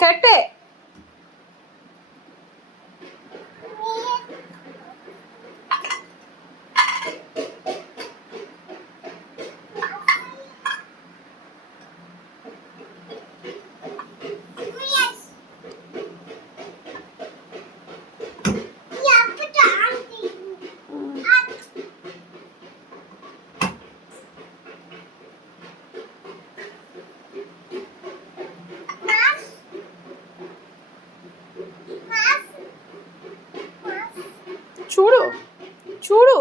కరెక్టే. చూడు చూడు.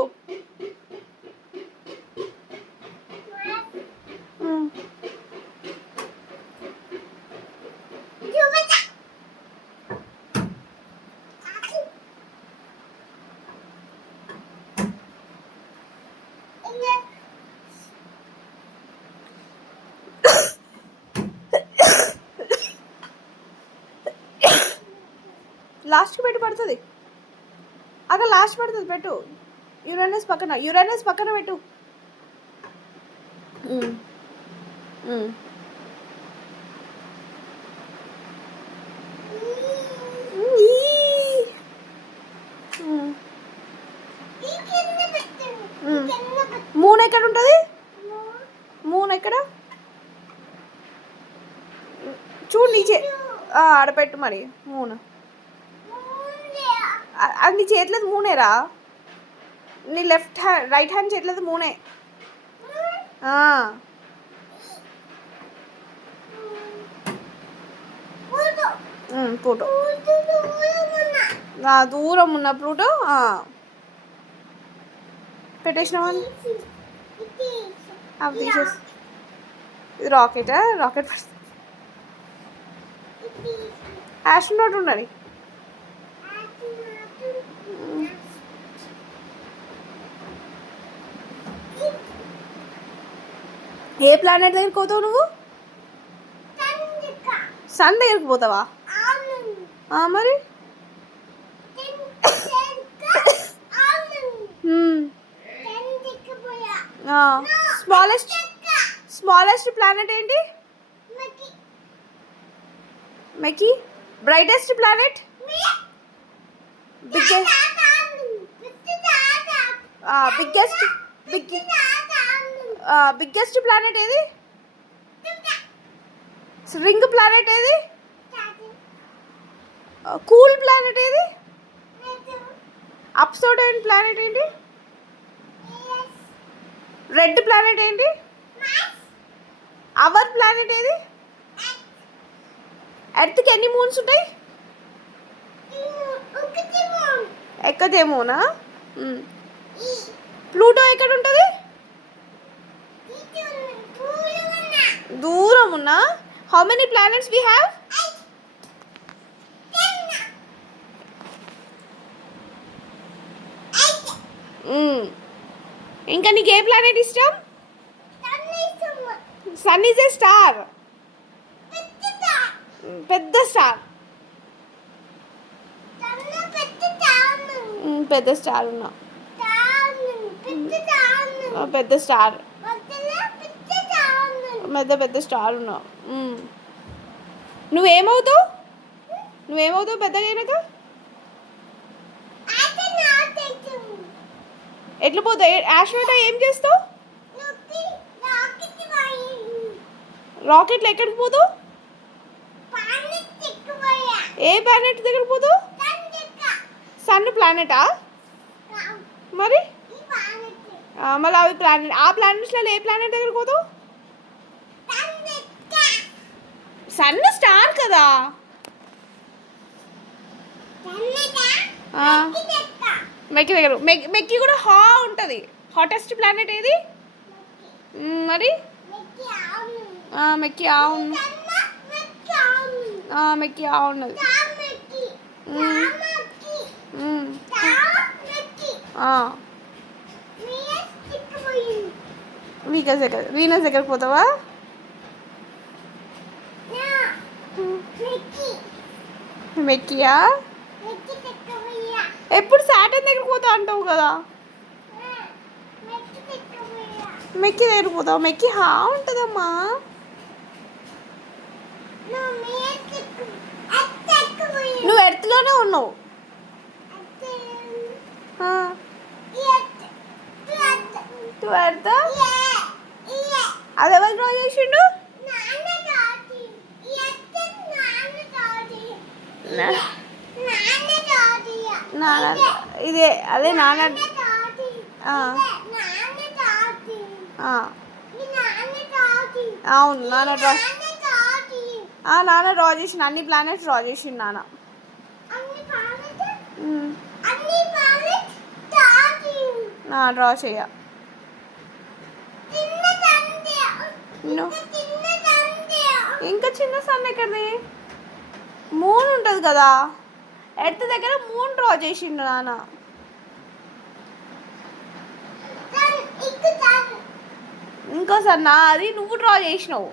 లాస్ట్కి పెట్టి పడుతుంది. అక్కడ లాస్ట్ పడుతుంది, పెట్టు. యురేనస్ పక్కన పెట్టు. మూన్ ఎక్కడ ఉంటుంది? మూన్ ఎక్కడ చూడు, నీచే ఆడపెట్టు మరి. మూన్ అది నీ చేతిలేదు మూనేరా. నీ లెఫ్ట్ హ్యాండ్ రైట్ హ్యాండ్ చేతిలేదు మూనే. ప్లూటో దూరం ఉన్న ప్లూటో పెట్టేసినావని అవి తీసేసి. ఇది రాకెట్ పడుతుంది. ఆస్ట్రోనాట్ ఉండాలి. ఏ ప్లానెట్ దగ్గరికి పోతావు నువ్వు? సన్ దగ్గరికి పోతావా? మరి స్మాలెస్ట్ ప్లానెట్ ఏంటి? మెకీ. Brightest planet? బిగ్గెస్ట్ ప్లానెట్ ఏది? రింగ్ ప్లానెట్ ఏది? కూల్ ప్లానెట్ ఏది? అప్సోడెంట్ ప్లానెట్ ఏంటి? రెడ్ ప్లానెట్ ఏంటి? అవర్ ప్లానెట్ ఏది? ఎర్త్కి ఎన్ని మూన్స్ ఉంటాయి? ఎక్కదే మూనా? ప్లూటో ఎక్కడ ఉంటుంది? దూరం ఉన్నా. How many planets we have? ఇంకా నీకు ఏ ప్లానెట్ ఇష్టం? Sun is a star. పెద్ద స్టార్. పెద్ద స్టార్ ఉన్నా. పెద్ద స్టార్. పెద్ద స్టార్ ఉన్నావు. నువ్వేమవుతావు పెద్దగా అయినాక? ఎట్లా పోతావు? ఆస్ట్రోనాట్ ఏం చేస్తావు? రాకెట్లో ఎక్కడికి పోతావు? ఏ ప్లానెట్ దగ్గరికి పోతావు? సన్ ప్లానెటా? మరి మళ్ళీ అవి ప్లానెట్. ఆ ప్లానెట్స్లలో ఏ ప్లానెట్ దగ్గరికి పోతావు? సన్ స్టార్ కదా. మెక్కి దగ్గర. మెక్కి కూడా ఉంటుంది. హాటెస్ట్ ప్లానెట్ ఏది మరి? మెక్కి మెక్కి ఉన్నది. వీనస్ దగ్గరికి పోతావా? మెక్కియా? ఎప్పుడు సాటర్న్ దగ్గరికి పోతా అంటావు కదా. మెక్కి దగ్గరికి పోతావు. మెక్కి ఉంటుందమ్మా. నువ్వు ఎర్త్లోనే ఉన్నావు. టూ ఎర్త్ అది ఎవరు డ్రా చేసిండు? నాన్న ఇదే అదే నాన్న. అవును నాన్న డ్రా నాన్న డ్రా చేసిన అన్ని ప్లానెట్స్ డ్రా చేసిండు నాన్న. డ్రా చేయ ఇంకా చిన్న సన్ ఎక్కడిది? మూన్ ఉంటుంది కదా, ఎర్త్ దగ్గర మూన్ డ్రా చేసిండు నాన్న. ఇంకో సన్నా అది నువ్వు డ్రా చేసినావు.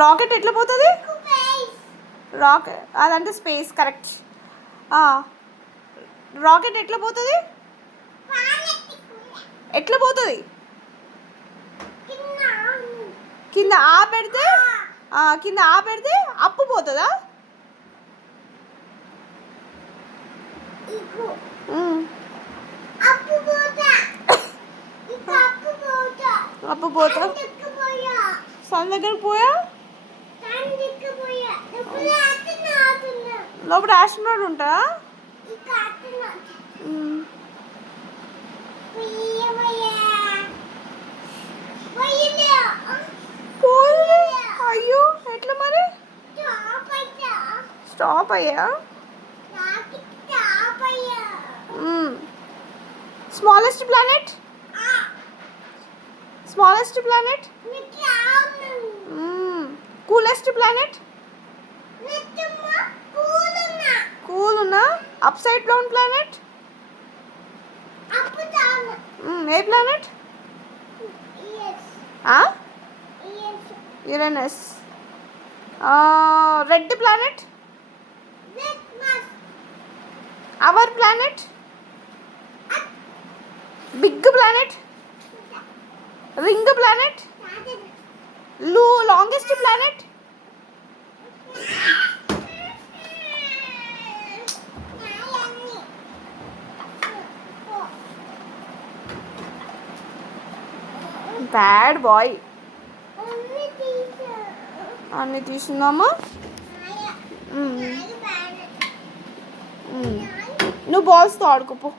రాకెట్ ఎట్లా పోతుంది? రాకెట్ అదంటే స్పేస్ కరెక్ట్. రాకెట్ ఎట్లా పోతుంది? ఎట్లా పోతుంది? కింద పెడితే కింద పెడితే అప్పు పోతుందా? అప్పు పోతా సన్ దగ్గర పోయా లోపల ఆస్ట్రోనాట్ ఉంటా. అయ్యో ఎట్లా మరి? స్టాప్ అయ్యా. Smallest planet? Smallest planet? Coolest planet? Cool ఉన్నా అప్సైడ్ డౌన్ ప్లానెట్? ఏ planet? Uranus. Red planet? Our planet? Big planet? Ring planet? Longest planet? Bad boy. అన్నీ తీసుకుందామా? నువ్వు బాల్స్తో ఆడుకోపో.